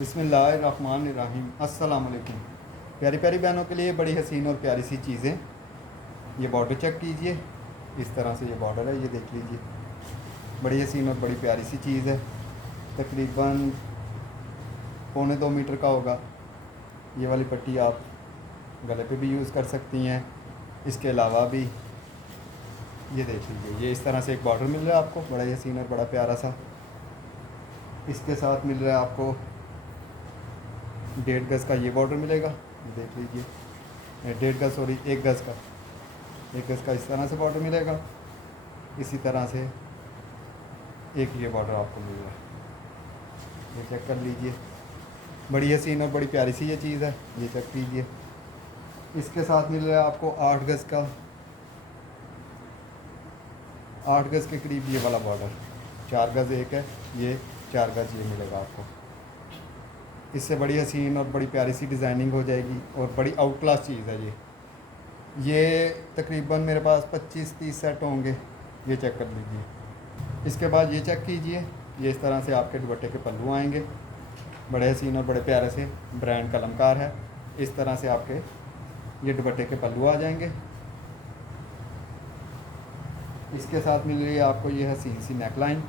बिस्मिल्लाहिर्रहमानिर्रहीम। अस्सलाम वालेकुम। प्यारी प्यारी बहनों के लिए बड़ी हसीन और प्यारी सी चीज़ें। ये बॉर्डर चेक कीजिए, इस तरह से ये बॉर्डर है, ये देख लीजिए। बड़ी हसीन और बड़ी प्यारी सी चीज़ है। तकरीबन 1.25 मीटर का होगा। ये वाली पट्टी आप गले पे भी यूज़ कर सकती हैं। इसके अलावा भी ये देख लीजिए, ये इस तरह से एक बॉर्डर मिल रहा है आपको, बड़ा ही हसीन और बड़ा प्यारा सा। इसके साथ मिल रहा है आपको 1.5 गज़ का ये बॉर्डर मिलेगा, ये देख लीजिए। 1.5 गज़, सॉरी 1 गज़ का, 1 गज़ का इस तरह से बॉर्डर मिलेगा। इसी तरह से एक ये बॉर्डर आपको मिल रहा है, ये चेक कर लीजिए। बड़ी हसीन और बड़ी प्यारी सी ये चीज़ है, ये चेक कीजिए। इसके साथ मिल रहा है आपको 8 गज़ का, 8 गज़ के करीब ये वाला बॉर्डर। 4 गज़ एक है, ये 4 गज़ ये मिलेगा आपको। इससे बड़ी हसीन और बड़ी प्यारी सी डिज़ाइनिंग हो जाएगी और बड़ी आउट क्लास चीज़ है ये तकरीबन मेरे पास 25-30 सेट होंगे, ये चेक कर लीजिए। इसके बाद ये चेक कीजिए, ये इस तरह से आपके दुपट्टे के पल्लू आएंगे, बड़े हसीन और बड़े प्यारे से, ब्रांड कलमकार है। इस तरह से आपके ये दुपट्टे के पल्लू आ जाएंगे। इसके साथ मिल रही है आपको ये हसीन सी नेकलाइन,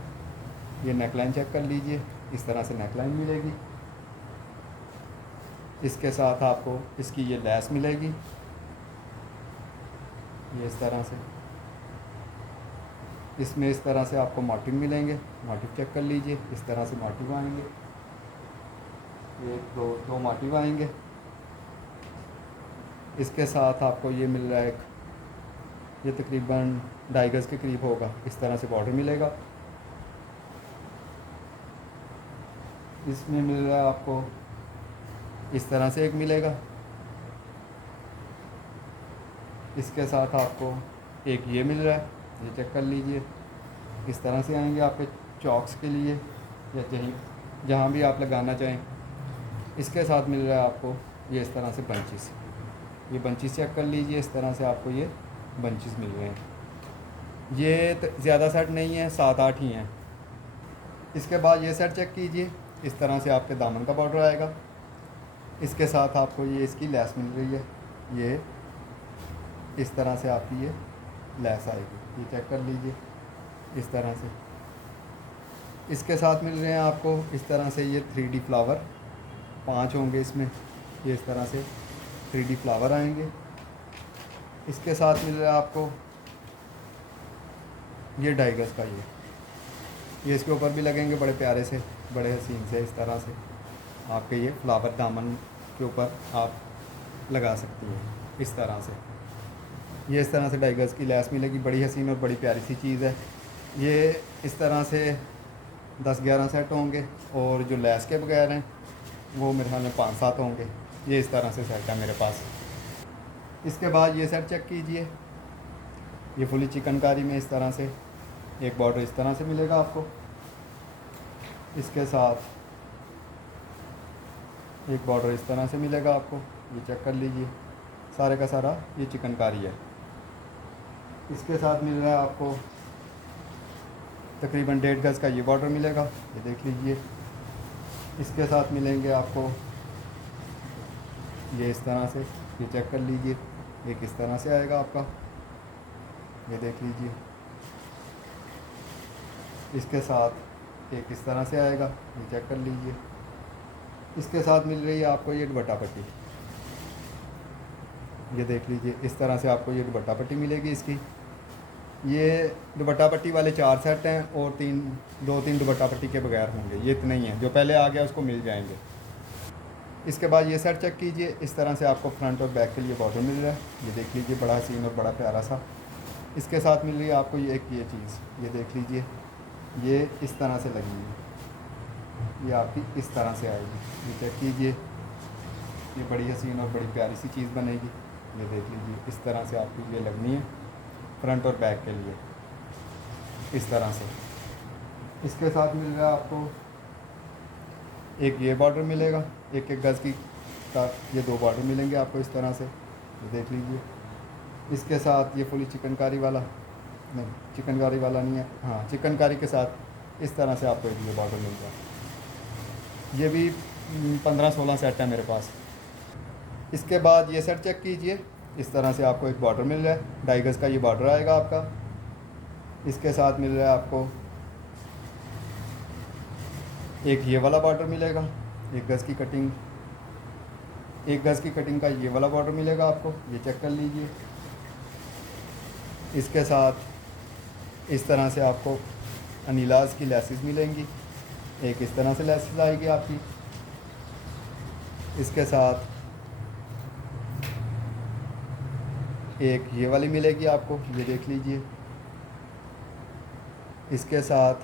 ये नेकलाइन चेक कर लीजिए, इस तरह से नेकलाइन मिलेगी। इसके साथ आपको इसकी ये लैस मिलेगी, ये इस तरह से। इसमें इस तरह से आपको मोटिव मिलेंगे, मोटिव चेक कर लीजिए, इस तरह से मोटिव आएंगे, एक दो मोटिव आएंगे। इसके साथ आपको ये मिल रहा है ये तकरीबन 2.5 गज़ के करीब होगा, इस तरह से बॉर्डर मिलेगा। इसमें मिल रहा है आपको इस तरह से एक मिलेगा। इसके साथ आपको एक ये मिल रहा है, ये चेक कर लीजिए। इस तरह से आएंगे आपके चॉक्स के लिए या जहाँ भी आप लगाना चाहें। इसके साथ मिल रहा है आपको ये इस तरह से बंचेस, ये बंचेस चेक कर लीजिए, इस तरह से आपको ये बंचेस मिल रहे हैं। ये ज़्यादा सेट नहीं है, 7-8 ही हैं। इसके बाद ये सेट चेक कीजिए, इस तरह से आपके दामन का बॉर्डर आएगा। इसके साथ आपको ये इसकी लैस मिल रही है, ये इस तरह से आपकी ये लैस आएगी, ये चेक कर लीजिए, इस तरह से। इसके साथ मिल रहे हैं आपको इस तरह से ये 3D फ्लावर, 5 होंगे इसमें, ये इस तरह से 3D फ्लावर आएंगे। इसके साथ मिल रहा है आपको ये 2.5 गज़ का ये इसके ऊपर भी लगेंगे, बड़े प्यारे से, बड़े हसीन से। इस तरह से आपके ये फ्लावर दामन के ऊपर आप लगा सकती हैं, इस तरह से। ये इस तरह से 2.5 गज़ की लैस मिलेगी, बड़ी हसीन और बड़ी प्यारी सी चीज़ है। ये इस तरह से 10-11 सेट होंगे और जो लैस के बगैर हैं वो मेरे ख्याल में 5-7 होंगे। ये इस तरह से सेट है मेरे पास। इसके बाद ये सेट चेक कीजिए, ये फुली चिकनकारी में इस तरह से एक बॉर्डर इस तरह से मिलेगा आपको। इसके साथ एक बॉर्डर इस तरह से मिलेगा आपको, ये चेक कर लीजिए। सारे का सारा ये चिकनकारी है। इसके साथ मिल रहा है आपको तकरीबन 1.5 गज़ का ये बॉर्डर मिलेगा, ये देख लीजिए। इसके साथ मिलेंगे आपको ये इस तरह से, ये चेक कर लीजिए, एक इस तरह से आएगा आपका, ये देख लीजिए। इसके साथ एक इस तरह से आएगा, ये चेक कर लीजिए। इसके साथ मिल रही है आपको ये दुपट्टा पट्टी, ये देख लीजिए, इस तरह से आपको ये दुपट्टा पट्टी मिलेगी इसकी। ये दुपट्टा पट्टी वाले 4 सेट हैं और 2-3 दुपट्टा पट्टी के बगैर होंगे, ये इतने ही हैं, जो पहले आ गया उसको मिल जाएंगे। इसके बाद ये सेट चेक कीजिए, इस तरह से आपको फ्रंट और बैक के लिए बॉर्डर मिल रहा है, ये देख लीजिए, बड़ा हसीन और बड़ा प्यारा सा। इसके साथ मिल रही है आपको ये चीज़, ये देख लीजिए, ये इस तरह से लगी है, ये आपकी इस तरह से आएगी, ये चेक कीजिए। ये बड़ी हसीन और बड़ी प्यारी सी चीज़ बनेगी, ये देख लीजिए, इस तरह से आपकी ये लगनी है फ्रंट और बैक के लिए, इस तरह से। इसके साथ मिल रहा है आपको एक ये बॉर्डर मिलेगा, 1-1 गज़ की का ये 2 बॉर्डर मिलेंगे आपको इस तरह से, ये देख लीजिए। इसके साथ ये फुली चिकनकारी वाला, नहीं चिकनकारी वाला नहीं है, हाँ चिकनकारी के साथ इस तरह से आपको ये बॉर्डर मिल जाए। ये भी 15-16 सेट है मेरे पास। इसके बाद ये सेट चेक कीजिए, इस तरह से आपको एक बॉर्डर मिल रहा है, 2.5 गज़ का ये बॉर्डर आएगा आपका। इसके साथ मिल रहा है आपको एक ये वाला बॉर्डर मिलेगा, 1 गज़ की कटिंग, 1 गज़ की कटिंग का ये वाला बॉर्डर मिलेगा आपको, ये चेक कर लीजिए। इसके साथ इस तरह से आपको अनीलाज की लेसिस मिलेंगी, एक इस तरह से लेसिस आएगी आपकी। इसके साथ एक ये वाली मिलेगी आपको, ये देख लीजिए। इसके साथ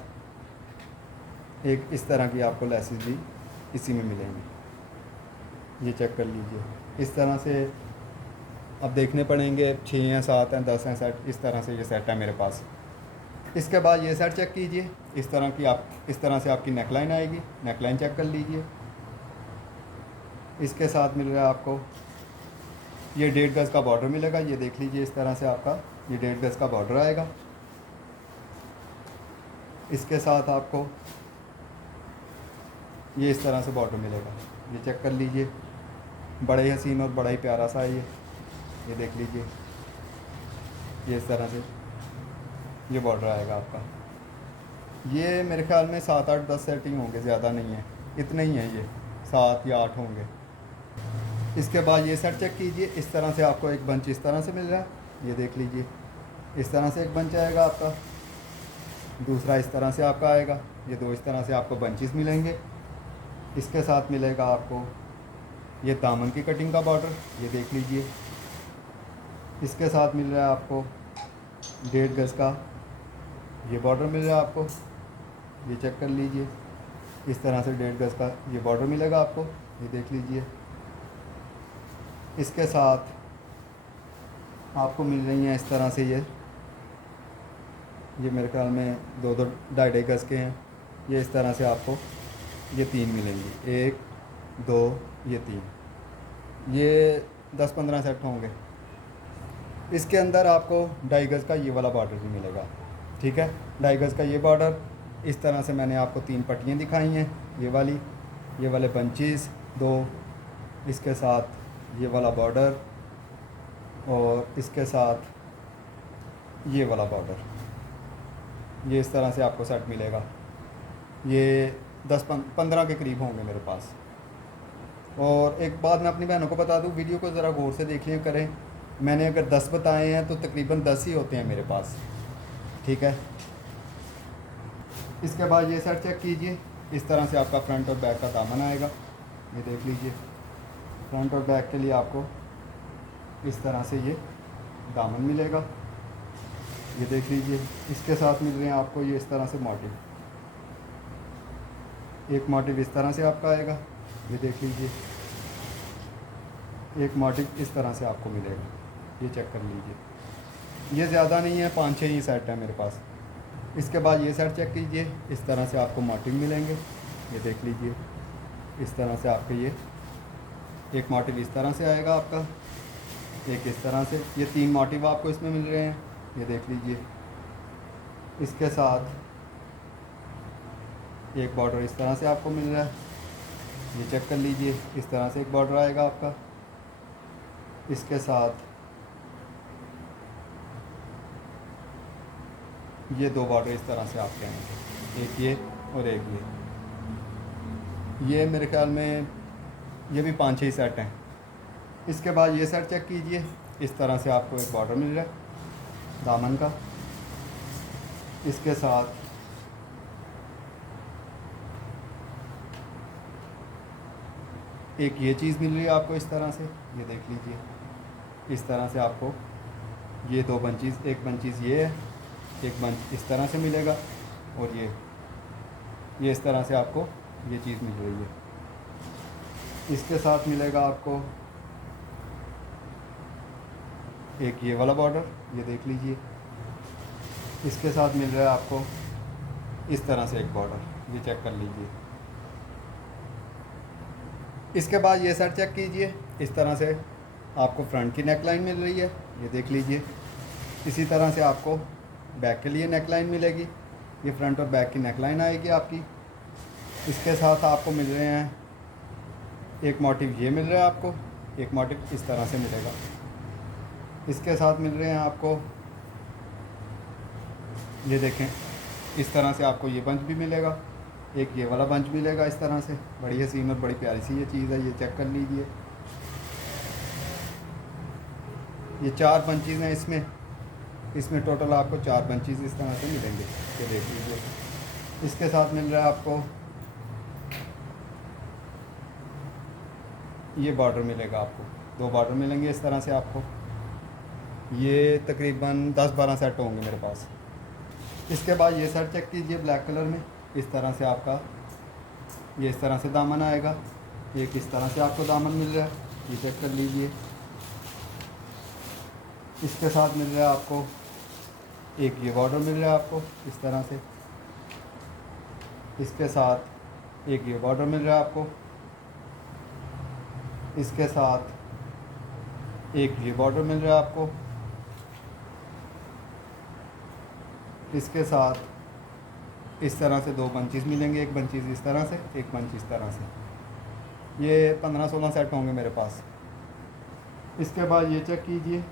एक इस तरह की आपको लेसिस भी इसी में मिलेंगी, ये चेक कर लीजिए। इस तरह से अब देखने पड़ेंगे, 6 हैं, 7 हैं, 10 हैं सेट, इस तरह से ये सेट है मेरे पास। इसके बाद ये सेट चेक कीजिए, इस तरह से आपकी नेकलाइन आएगी, नेकलाइन चेक कर लीजिए। इसके साथ मिल रहा है आपको ये 1.5 गज़ का बॉर्डर मिलेगा, ये देख लीजिए। इस तरह से आपका ये 1.5 गज़ का बॉर्डर आएगा। इसके साथ आपको ये इस तरह से बॉर्डर मिलेगा, ये चेक कर लीजिए। बड़ा ही हसीन और बड़ा ही प्यारा सा है ये देख लीजिए। ये इस तरह से ये बॉर्डर आएगा आपका। ये मेरे ख्याल में 7, 8, 10 सेट ही होंगे, ज़्यादा नहीं है, इतने ही हैं, ये 7 या 8 होंगे। इसके बाद ये सेट चेक कीजिए, इस तरह से आपको एक बंच इस तरह से मिल रहा है, ये देख लीजिए। इस तरह से एक बंच आएगा आपका, दूसरा इस तरह से आपका आएगा, ये 2 इस तरह से आपको बंचेस मिलेंगे। इसके साथ मिलेगा आपको ये दामन की कटिंग का बॉर्डर, ये देख लीजिए। इसके साथ मिल रहा है आपको 1.5 गज़ का ये बॉर्डर मिल रहा है आपको, ये चेक कर लीजिए। इस तरह से 1.5 गज़ का ये बॉर्डर मिलेगा आपको, ये देख लीजिए। इसके साथ आपको मिल रही हैं इस तरह से ये मेरे ख्याल में 2-2, 2.5 गज़ के हैं, ये इस तरह से आपको ये 3 मिलेंगी, 1, 2, ये 3, ये 10-15 सेट होंगे। इसके अंदर आपको 2.5 गज़ का ये वाला बॉर्डर भी मिलेगा, ठीक है। 2.5 गज़ का ये बॉर्डर, इस तरह से मैंने आपको 3 पट्टियाँ दिखाई हैं, ये वाले बंचेस 2, इसके साथ ये वाला बॉर्डर और इसके साथ ये वाला बॉर्डर, ये इस तरह से आपको सेट मिलेगा। ये 10-15 के करीब होंगे मेरे पास। और एक बात मैं अपनी बहनों को बता दूं, वीडियो को ज़रा गौर से देख लिया करें। मैंने अगर 10 बताए हैं तो तकरीबन 10 ही होते हैं मेरे पास, ठीक है। इसके बाद ये सेट चेक कीजिए, इस तरह से आपका फ्रंट और बैक का दामन आएगा, ये देख लीजिए। फ्रंट और बैक के लिए आपको इस तरह से ये दामन मिलेगा, ये देख लीजिए। इसके साथ मिल रहे हैं आपको ये इस तरह से मोटिव, एक मोटिव इस तरह से आपका आएगा, ये देख लीजिए। एक मोटिव इस तरह से आपको मिलेगा, ये चेक कर लीजिए। ये ज़्यादा नहीं है, 5-6 ही सेट है मेरे पास। इसके बाद ये सेट चेक कीजिए, इस तरह से आपको मोटिव मिलेंगे, ये देख लीजिए। इस तरह से आपके ये एक मोटिव इस तरह से आएगा आपका, एक इस तरह से, ये 3 मोटिव आपको इसमें मिल रहे हैं, ये देख लीजिए। इसके साथ एक बॉर्डर इस तरह से आपको मिल रहा है, ये चेक कर लीजिए। इस तरह से एक बॉर्डर आएगा आपका। इसके साथ ये 2 बॉर्डर इस तरह से आपके आएंगे, एक ये और एक ये मेरे ख्याल में ये भी 5-6 सेट हैं। इसके बाद ये सेट चेक कीजिए, इस तरह से आपको एक बॉर्डर मिल रहा है दामन का। इसके साथ एक ये चीज़ मिल रही है आपको इस तरह से, ये देख लीजिए। इस तरह से आपको ये 2 बंचेस, एक बंचेस ये है, एक बंच इस तरह से मिलेगा, और ये इस तरह से आपको ये चीज़ मिल रही है। इसके साथ मिलेगा आपको एक ये वाला बॉर्डर, ये देख लीजिए। इसके साथ मिल रहा है आपको इस तरह से एक बॉर्डर, ये चेक कर लीजिए। इसके बाद ये सेट चेक कीजिए, इस तरह से आपको फ्रंट की नेकलाइन मिल रही है, ये देख लीजिए। इसी तरह से आपको बैक के लिए नेकलाइन मिलेगी, ये फ्रंट और बैक की नेकलाइन आएगी आपकी। इसके साथ आपको मिल रहे हैं एक मोटिव ये मिल रहा है आपको, एक मोटिव इस तरह से मिलेगा। इसके साथ मिल रहे हैं आपको, ये देखें, इस तरह से आपको ये बंच भी मिलेगा, एक ये वाला बंच मिलेगा इस तरह से। बड़ी हसीन और बड़ी प्यारी सी ये चीज़ है, ये चेक कर लीजिए। ये 4 बंचेज़ हैं इसमें टोटल आपको 4 बंचेज़ इस तरह से मिलेंगे, ये देख लीजिए। इसके साथ मिल रहा है आपको ये बॉर्डर मिलेगा, आपको 2 बॉर्डर मिलेंगे इस तरह से आपको। ये तकरीबन 10-12 सेट होंगे मेरे पास। इसके बाद ये सेट चेक कीजिए ब्लैक कलर में, इस तरह से आपका ये इस तरह से दामन आएगा, एक इस तरह से आपको दामन मिल रहा है, ये चेक कर लीजिए। इसके साथ मिल रहा है आपको एक ये बॉर्डर मिल रहा है आपको इस तरह से। इसके साथ एक ये बॉर्डर मिल रहा है आपको, इसके साथ एक ये बॉर्डर मिल रहा है आपको, इसके साथ इस तरह से 2 बंचेस मिलेंगे, एक बंचेस इस तरह से, एक बंच इस तरह से। ये 15-16 सेट होंगे मेरे पास। इसके बाद ये चेक कीजिए,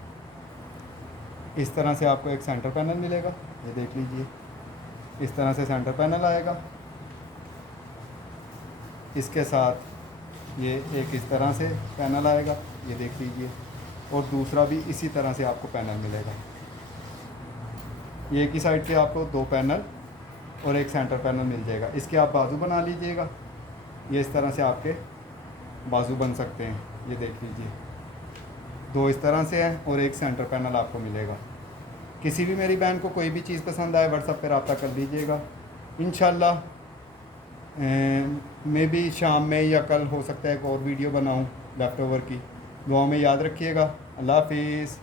इस तरह से आपको एक सेंटर पैनल मिलेगा, ये देख लीजिए, इस तरह से सेंटर पैनल आएगा। इसके साथ ये एक इस तरह से पैनल आएगा, ये देख लीजिए, और दूसरा भी इसी तरह से आपको पैनल मिलेगा। ये एक ही साइड पे आपको 2 पैनल और एक सेंटर पैनल मिल जाएगा। इसके आप बाजू बना लीजिएगा, ये इस तरह से आपके बाजू बन सकते हैं, ये देख लीजिए। 2 इस तरह से हैं और एक सेंटर पैनल आपको मिलेगा। किसी भी मेरी बहन को कोई भी चीज़ पसंद आए व्हाट्सएप पर रब्ता कर लीजिएगा। इंशाल्लाह मैं भी शाम में या कल हो सकता है एक और वीडियो बनाऊं लेफ़्ट ओवर की। दुआ में याद रखिएगा। अल्लाह हाफिज़।